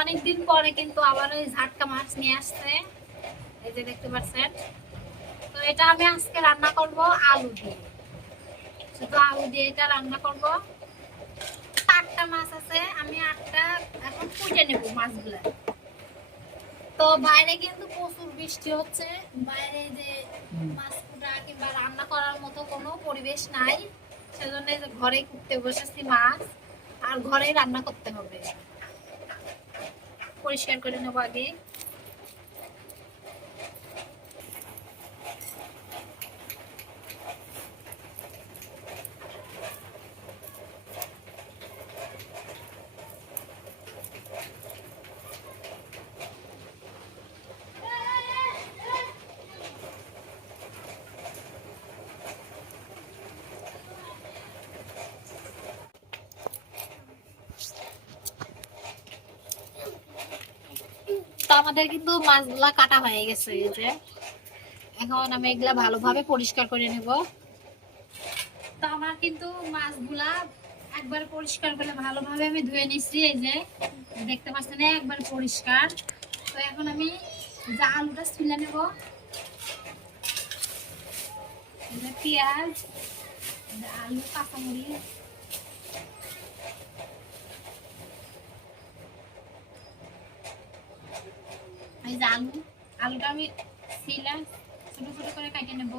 অনেকদিন পরে কিন্তু আবার ওই ঝাটকা মাছ নিয়ে আসছে, এই যে দেখতে পাচ্ছেন। তো এটা আমি আজকে রান্না করব আলু দিয়ে, শুধু আলু দিয়ে এটা রান্না করব। 8টা মাছ আছে, আমি 8টা এখন কুটে নেব মাছগুলা। তো বাইরে কিন্তু প্রচুর বৃষ্টি হচ্ছে, বাইরে যে মাছ কুটা কিংবা রান্না করার মতো কোনো পরিবেশ নাই, সেজন্য ঘরেই কুটতে বসেছি মাছ, আর ঘরেই রান্না করতে হবে। পরিষ্কার করে নেব আগে। তো আমাদের কিন্তু মাছগুলা কাটা হয়ে গেছে, এই যে এখন আমি এগুলা ভালোভাবে পরিষ্কার করে নেব। তো আমার কিন্তু মাছগুলা একবার পরিষ্কার করে ভালোভাবে আমি ধুয়ে নিচ্ছি, এই যে দেখতে পাচ্ছেন একবার পরিষ্কার। তো এখন আমি যে আলুটা ছুলে নেব, পেঁয়াজ, আলু, কাঁচামরিচ, এই যে আলুটা আমি ছিলে ছোট ছোট করে কেটে নেব।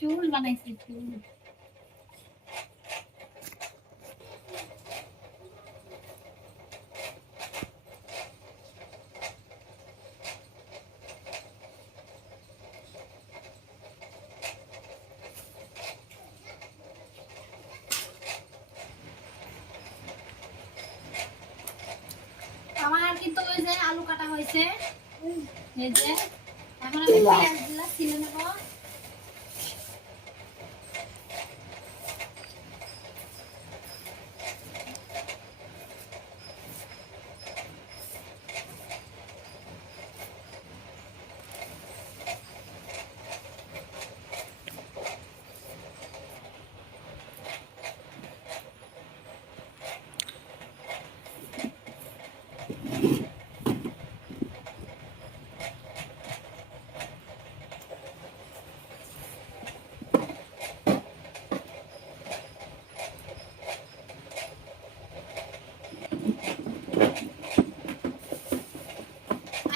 চুল বানাইছি, চুল। আমার কিন্তু ওই যে আলু কাটা হয়েছে, এই যে এখন আমি পেঁয়াজগুলা ছিলে নেব।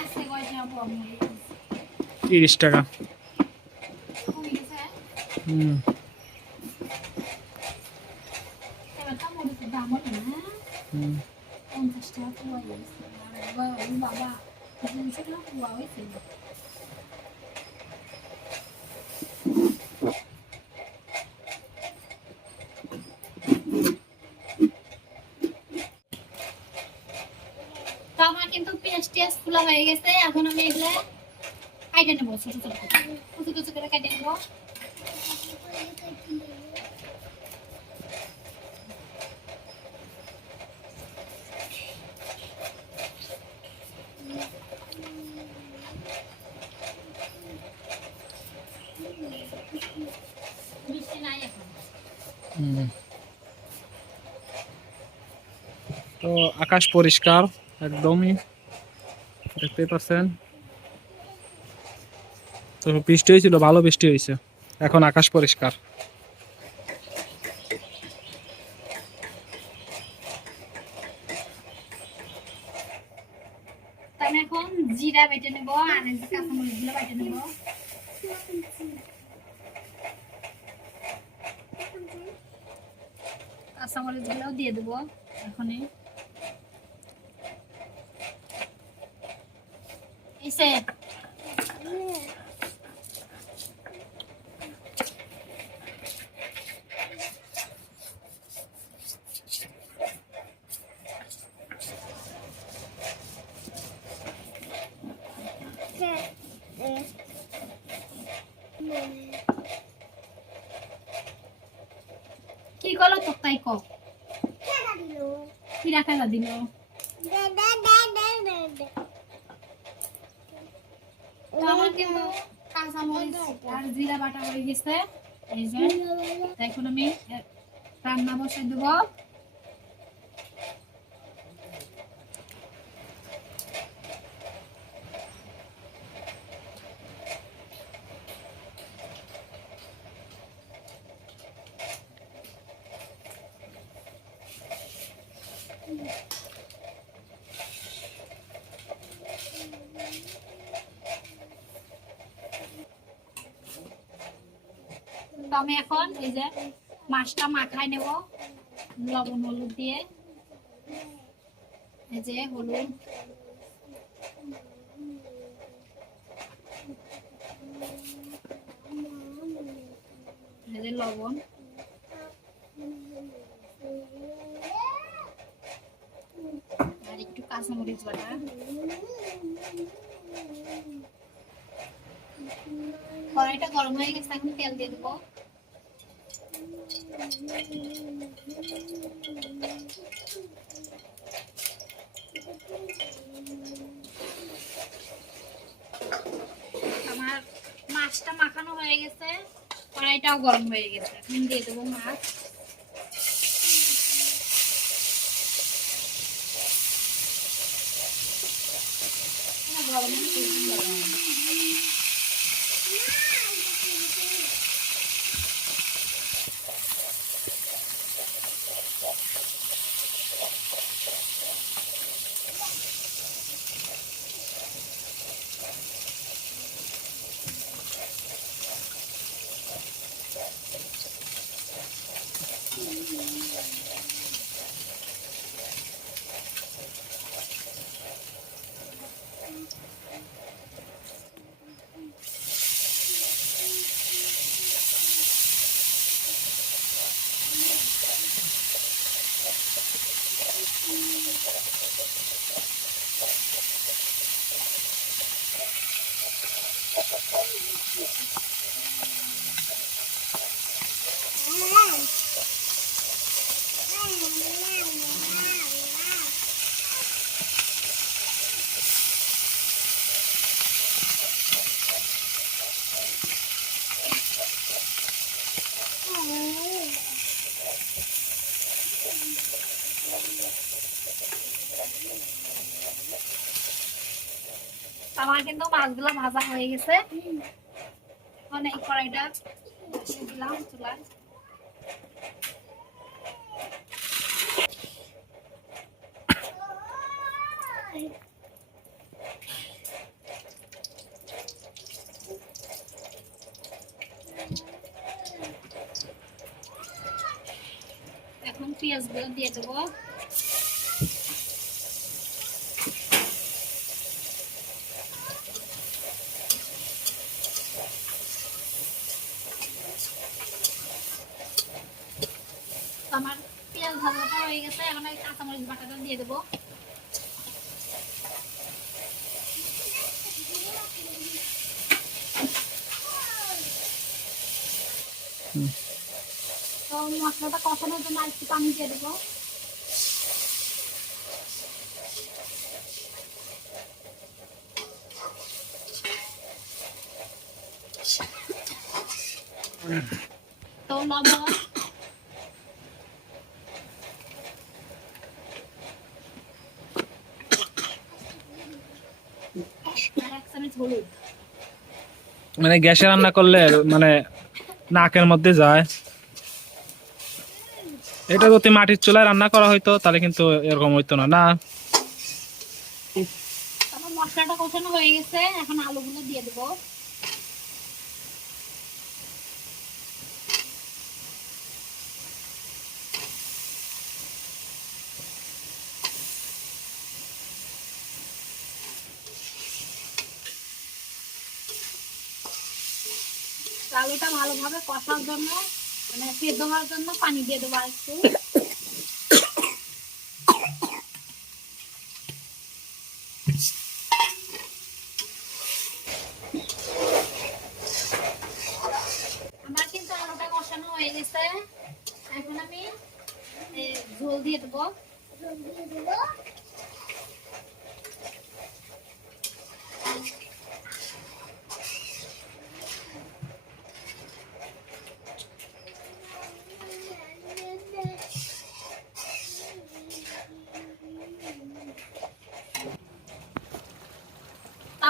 আজকে কয়টা আপু আমি 30 টাকা। কমে গেছে। হুম। এবার তো মরিচের দাম হলো না, 50 টাকা পোয়া গেছে। বাবা 200 টাকা পোয়া হয়েছে। তো আমার কিন্তু পেঁয়াজ টিয়াজ খোলা হয়ে গেছে, এখন আমি এগুলা কাটে নেবো ছোট ছোট করে, কুচি কুচি করে কেটে নেবো। বৃষ্টি নাই এখন। তো আকাশ পরিষ্কার একদমই, দেখতেই পাচ্ছেন। তো বৃষ্টি হয়েছিল, ভালো বৃষ্টি হয়েছে, এখন আকাশ পরিষ্কার। আমি এখন জিরা বেটে নেবো, আর এই যে কাঁচামরিচ গুলো বেটে নেবো। কাঁচামরিচ গুলো দিয়ে দেবো এখনই। এসে কি করলো তো তাই কো কি রাখা দিল। তো আমার কিন্তু কাঁচামরিচ আর জিরা বাটা হয়ে গেছে। এই যে এখন আমি রান্না বসে দেবো। তো আমি এখন এই যে মাছটা মাখায় নেব লবণ হলুদ দিয়ে। এই যে হলুদ, এই যে লবণ, আর একটু কাঁচামরিচ বাটা। কড়াইটা গরম হয়ে গেছে, এখন তেল দিয়ে দেবো। আমার মাছটা মাখানো হয়ে গেছে, কড়াইটাও গরম হয়ে গেছে, এখন দিয়ে দেবো মাছ। আমার কিন্তু মাছগুলো ভাজা হয়ে গেছে, অনেক কড়াইটা বসিয়ে দিলাম চুলায়। এখন পেঁয়াজগুলো দিয়ে দেবো। আমার পেঁয়াজ ভাজাটা হয়ে গেছে, এখন এই কাঁচামরিচ বাটাটা দিয়ে দেবো। তো মশলাটা কষানোর জন্য একটু পানি দিয়ে দেবো। তো লবণ, আর 1 চামচ হলুদ। মানে গ্যাসে রান্না করলে মানে নাকের মধ্যে যায়। এটা যদি মাটির চুলায় রান্না করা হইতো তাহলে কিন্তু এরকম হইতো না। না আমার মশলাটা কষানো হয়ে গেছে, এখন আলুগুলো দিয়ে দেবো। আলুটা ভালোভাবে কষার জন্য মানে সেদ্ধ হওয়ার জন্য পানি দিয়ে দেবো একটু। আমার কিন্তু আলুটা কষানো হয়ে গেছে, এখন আমি ঝোল দিয়ে দেবো।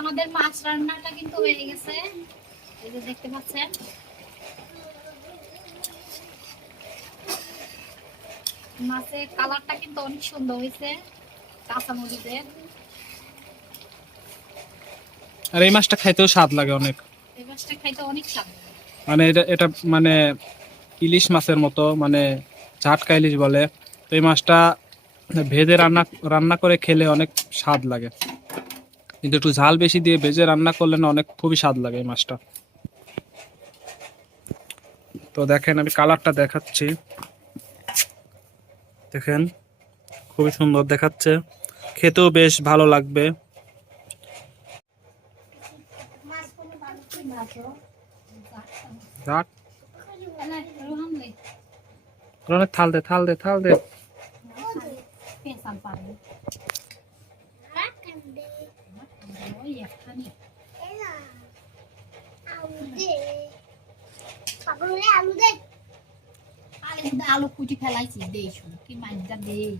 আমাদের মাছ রান্নাটা কিন্তু হয়ে গেছে, এই যে দেখতে পাচ্ছেন। মাছের কালারটা কিন্তু অনেক সুন্দর হয়েছে কাঁচামরিচের। আর এই মাছটা খাইতেও স্বাদ লাগে অনেক, এই মাছটা খাইতে অনেক স্বাদ লাগে। মানে এটা এটা মানে ইলিশ মাছের মতো, মানে ঝাটকা ইলিশ বলে। তো এই মাছটা ভেজে রান্না রান্না করে খেলে অনেক স্বাদ লাগে, কিন্তু একটু ঝাল বেশি দিয়ে ভেজে রান্না করলে না অনেক খুবই স্বাদ লাগে এই মাছটা। তো দেখেন আমি কালারটা দেখাচ্ছি, দেখেন খুবই সুন্দর দেখাচ্ছে, খেতেও বেশ ভালো লাগবে। ঝাট অনেক থাল দে থাল দে থাল দে। আলু কুচি ফেলাইছি, দেই শুন কি মাছটা দেই।